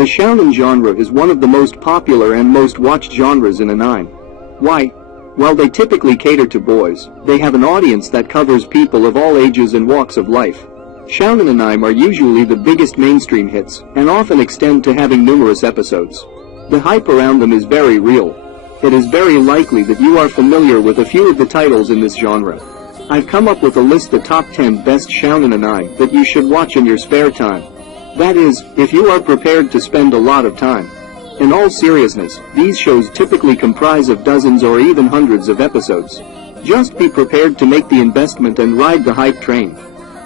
The shounen genre is one of the most popular and most watched genres in anime. Why? While they typically cater to boys, they have an audience that covers people of all ages and walks of life. Shounen anime are usually the biggest mainstream hits, and often extend to having numerous episodes. The hype around them is very real. It is very likely that you are familiar with a few of the titles in this genre. I've come up with a list of the top 10 best shounen anime that you should watch in your spare time. That is, if you are prepared to spend a lot of time. In all seriousness, these shows typically comprise of dozens or even hundreds of episodes. Just be prepared to make the investment and ride the hype train.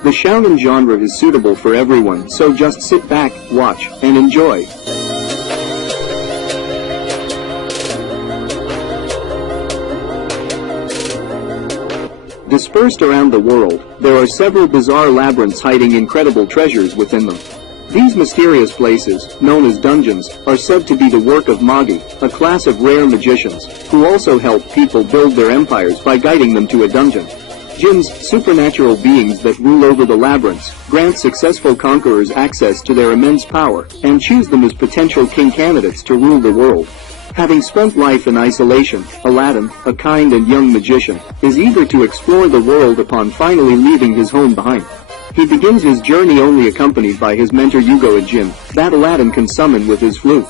The shounen genre is suitable for everyone, so just sit back, watch, and enjoy. Dispersed around the world, there are several bizarre labyrinths hiding incredible treasures within them. These mysterious places, known as dungeons, are said to be the work of MAGI, a class of rare magicians, who also help people build their empires by guiding them to a dungeon. Jinns, supernatural beings that rule over the labyrinths, grant successful conquerors access to their immense power, and choose them as potential king candidates to rule the world. Having spent life in isolation, Aladdin, a kind and young magician, is eager to explore the world upon finally leaving his home behind. He begins his journey only accompanied by his mentor Hugo, a jinn that Aladdin can summon with his flute.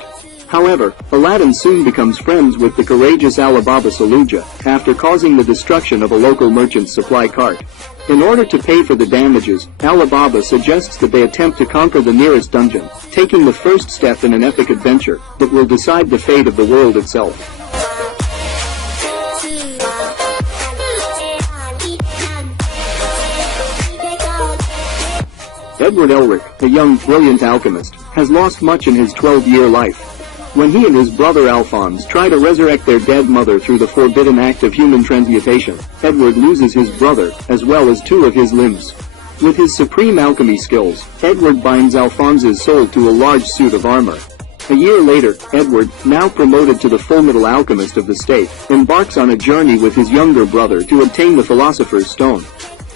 However, Aladdin soon becomes friends with the courageous Alibaba Saluja, after causing the destruction of a local merchant's supply cart. In order to pay for the damages, Alibaba suggests that they attempt to conquer the nearest dungeon, taking the first step in an epic adventure that will decide the fate of the world itself. Edward Elric, a young, brilliant alchemist, has lost much in his 12-year life. When he and his brother Alphonse try to resurrect their dead mother through the forbidden act of human transmutation, Edward loses his brother, as well as 2 of his limbs. With his supreme alchemy skills, Edward binds Alphonse's soul to a large suit of armor. A year later, Edward, now promoted to the FULLMETAL alchemist of the state, embarks on a journey with his younger brother to obtain the Philosopher's Stone.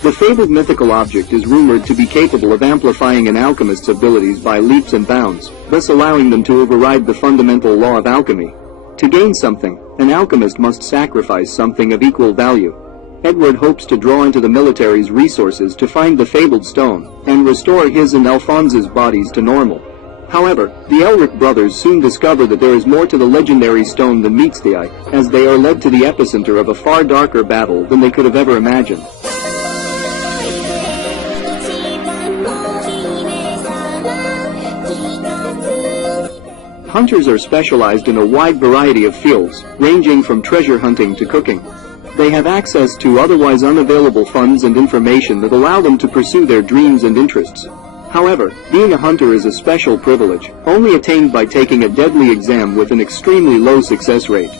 The fabled mythical object is rumored to be capable of amplifying an alchemist's abilities by leaps and bounds, thus allowing them to override the fundamental law of alchemy. To gain something, an alchemist must sacrifice something of equal value. Edward hopes to draw into the military's resources to find the fabled stone, and restore his and Alphonse's bodies to normal. However, the Elric brothers soon discover that there is more to the legendary stone than meets the eye, as they are led to the epicenter of a far darker battle than they could have ever imagined. Hunters are specialized in a wide variety of fields, ranging from treasure hunting to cooking. They have access to otherwise unavailable funds and information that allow them to pursue their dreams and interests. However, being a hunter is a special privilege, only attained by taking a deadly exam with an extremely low success rate.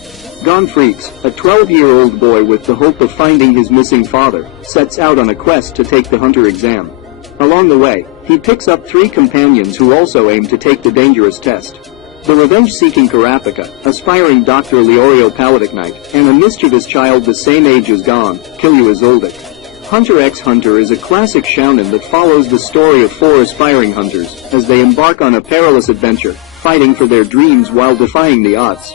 Gon Freaks, a 12-year-old boy with the hope of finding his missing father, sets out on a quest to take the hunter exam. Along the way, he picks up 3 companions who also aim to take the dangerous test. The revenge-seeking Karapika, aspiring Dr. Leorio Paladeknight, and a mischievous child the same age as Gon, Kiryu Izoldik. Hunter x Hunter is a classic shounen that follows the story of 4 aspiring hunters, as they embark on a perilous adventure, fighting for their dreams while defying the odds.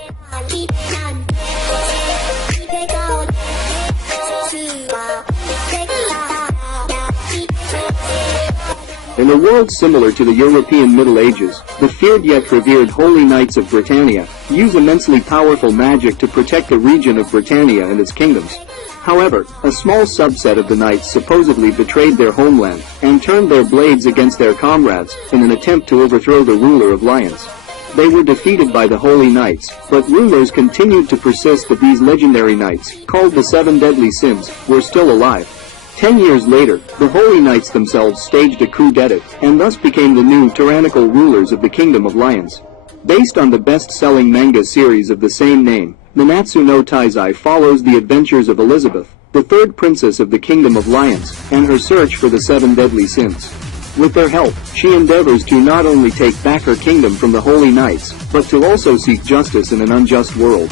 In a world similar to the European Middle Ages, the feared yet revered Holy Knights of Britannia use immensely powerful magic to protect the region of Britannia and its kingdoms. However, a small subset of the knights supposedly betrayed their homeland and turned their blades against their comrades in an attempt to overthrow the ruler of Lions. They were defeated by the Holy Knights, but rumors continued to persist that these legendary knights, called the 7 Deadly Sins, were still alive. 10 years later, the Holy Knights themselves staged a coup d'etat, and thus became the new tyrannical rulers of the Kingdom of Lions. Based on the best-selling manga series of the same name, NANATSU no TAIZAI follows the adventures of Elizabeth, the 3rd princess of the Kingdom of Lions, and her search for the 7 deadly sins. With their help, she endeavors to not only take back her kingdom from the Holy Knights, but to also seek justice in an unjust world.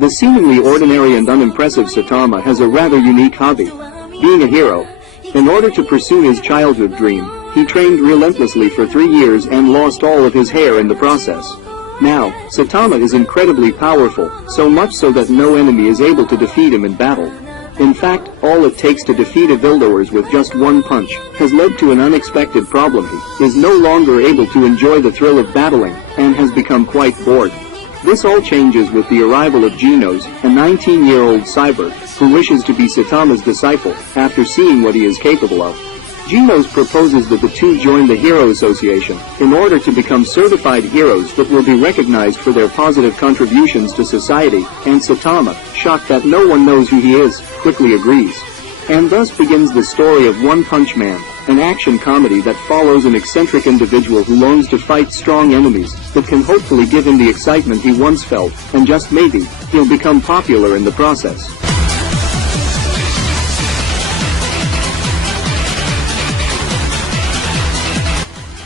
The seemingly ordinary and unimpressive Saitama has a rather unique hobby. being a hero. In order to pursue his childhood dream, he trained relentlessly for 3 years and lost all of his hair in the process. Now, Saitama is incredibly powerful, so much so that no enemy is able to defeat him in battle. In fact, all it takes to defeat a Vildoers with just one punch has led to an unexpected problem. He is no longer able to enjoy the thrill of battling, and has become quite bored. This all changes with the arrival of Genos, a 19-year-old cyborg, who wishes to be Saitama's disciple, after seeing what he is capable of. Genos proposes that the two join the Hero Association, in order to become certified heroes that will be recognized for their positive contributions to society, and Saitama, shocked that no one knows who he is, quickly agrees. And thus begins the story of One Punch Man, an action comedy that follows an eccentric individual who longs to fight strong enemies, that can hopefully give him the excitement he once felt, and just maybe, he'll become popular in the process.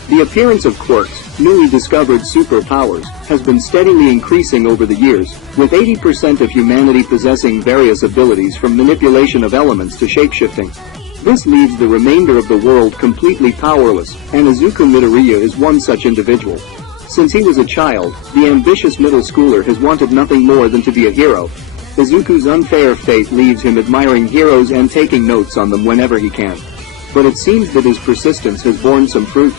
The appearance of quirks, newly discovered superpowers, has been steadily increasing over the years, with 80% of humanity possessing various abilities from manipulation of elements to shapeshifting. This leaves the remainder of the world completely powerless, and Izuku Midoriya is one such individual. Since he was a child, the ambitious middle schooler has wanted nothing more than to be a hero. Izuku's unfair fate leaves him admiring heroes and taking notes on them whenever he can. But it seems that his persistence has borne some fruit.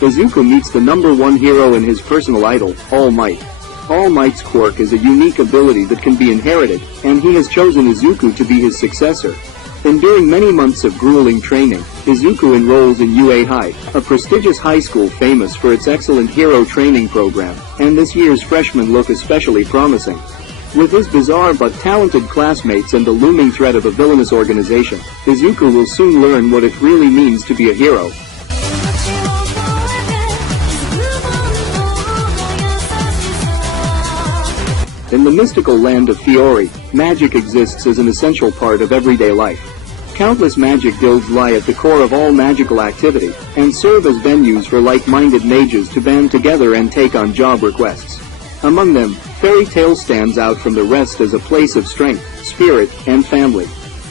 Izuku meets the #1 hero and his personal idol, All Might. All Might's quirk is a unique ability that can be inherited, and he has chosen Izuku to be his successor. Enduring many months of grueling training, Izuku enrolls in UA High, a prestigious high school famous for its excellent hero training program, and this year's freshmen look especially promising. With his bizarre but talented classmates and the looming threat of a villainous organization, Izuku will soon learn what it really means to be a hero. In the mystical land of Fiori, magic exists as an essential part of everyday life. Countless magic guilds lie at the core of all magical activity, and serve as venues for like-minded mages to band together and take on job requests. Among them, Fairy Tail stands out from the rest as a place of strength, spirit, and family.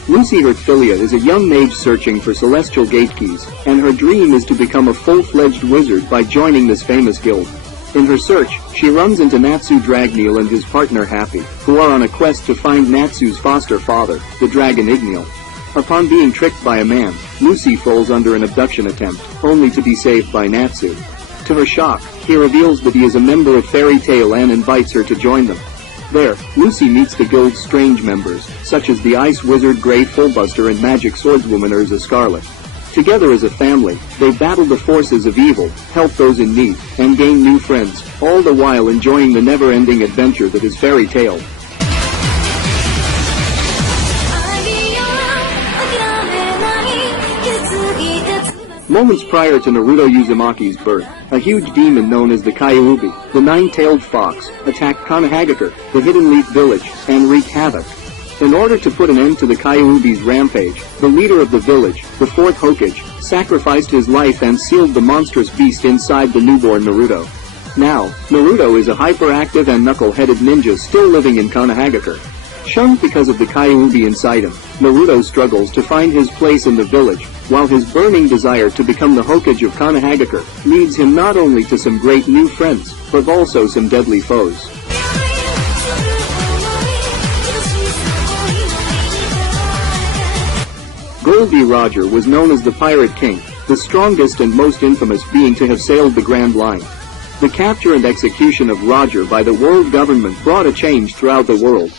Lucy Hertfilia is a young mage searching for celestial gate keys, and her dream is to become a full-fledged wizard by joining this famous guild. In her search, she runs into Natsu Dragneel and his partner Happy, who are on a quest to find Natsu's foster father, the dragon Igneal. Upon being tricked by a man, Lucy falls under an abduction attempt, only to be saved by Natsu. To her shock, he reveals that he is a member of Fairy Tail and invites her to join them. There, Lucy meets the guild's strange members, such as the Ice Wizard Grey Fullbuster and Magic Swordswoman Urza Scarlet. Together as a family, they battle the forces of evil, help those in need, and gain new friends, all the while enjoying the never-ending adventure that is Fairy Tail. Moments prior to Naruto Uzumaki's birth, a huge demon known as the Kyuubi, the nine-tailed fox, attacked Kanahagakure, the Hidden Leaf Village, and wreaked havoc. In order to put an end to the Kyuubi's rampage, the leader of the village, the fourth Hokage, sacrificed his life and sealed the monstrous beast inside the newborn Naruto. Now, Naruto is a hyperactive and knuckle-headed ninja still living in Kanahagakure. Shunned because of the Kyuubi inside him, Naruto struggles to find his place in the village, while his burning desire to become the Hokage of Kanahagakure leads him not only to some great new friends, but also some deadly foes. Goldie Roger was known as the Pirate King, the strongest and most infamous being to have sailed the Grand Line. The capture and execution of Roger by the world government brought a change throughout the world.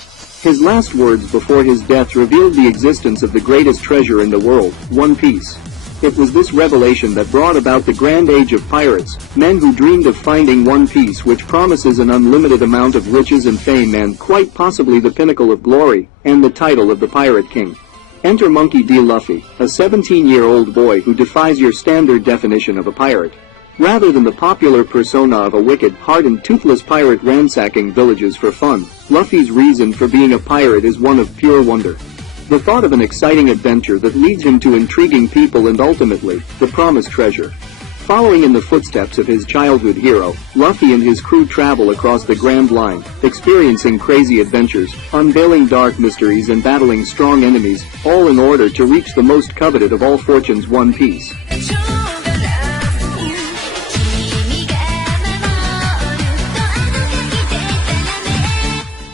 His last words before his death revealed the existence of the greatest treasure in the world, One Piece. It was this revelation that brought about the Grand Age of Pirates, men who dreamed of finding One Piece, which promises an unlimited amount of riches and fame and quite possibly the pinnacle of glory, and the title of the Pirate King. Enter Monkey D. Luffy, a 17-year-old boy who defies your standard definition of a pirate. Rather than the popular persona of a wicked, hardened, toothless pirate ransacking villages for fun, Luffy's reason for being a pirate is one of pure wonder. The thought of an exciting adventure that leads him to intriguing people and ultimately, the promised treasure. Following in the footsteps of his childhood hero, Luffy and his crew travel across the Grand Line, experiencing crazy adventures, unveiling dark mysteries and battling strong enemies, all in order to reach the most coveted of all fortunes, One Piece.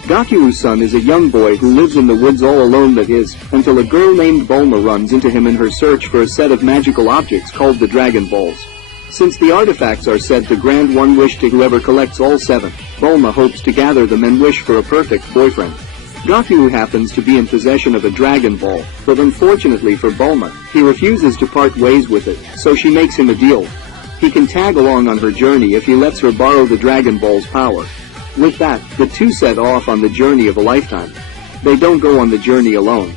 Gaku's-san is a young boy who lives in the woods all alone, that is, until a girl named Bulma runs into him in her search for a set of magical objects called the Dragon Balls. Since the artifacts are said to grant one wish to whoever collects all 7, Bulma hopes to gather them and wish for a perfect boyfriend. Gaku happens to be in possession of a Dragon Ball, but unfortunately for Bulma, he refuses to part ways with it, so she makes him a deal. He can tag along on her journey if he lets her borrow the Dragon Ball's power. With that, the two set off on the journey of a lifetime. They don't go on the journey alone.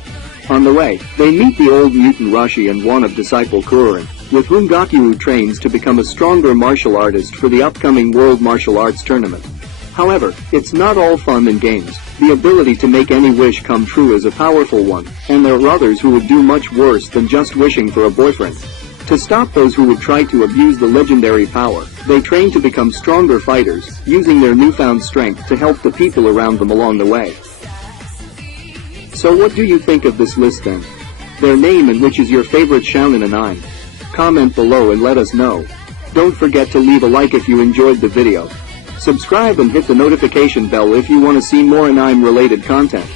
On the way, they meet the old mutant Rashi and one-of disciple Kuririn, with whom Gaku trains to become a stronger martial artist for the upcoming World Martial Arts Tournament. However, it's not all fun and games. The ability to make any wish come true is a powerful one, and there are others who would do much worse than just wishing for a boyfriend. To stop those who would try to abuse the legendary power, they train to become stronger fighters, using their newfound strength to help the people around them along the way. So what do you think of this list then? Their name and which is your favorite Shounen anime? Comment below and let us know. Don't forget to leave a like if you enjoyed the video. Subscribe and hit the notification bell if you want to see more anime related content.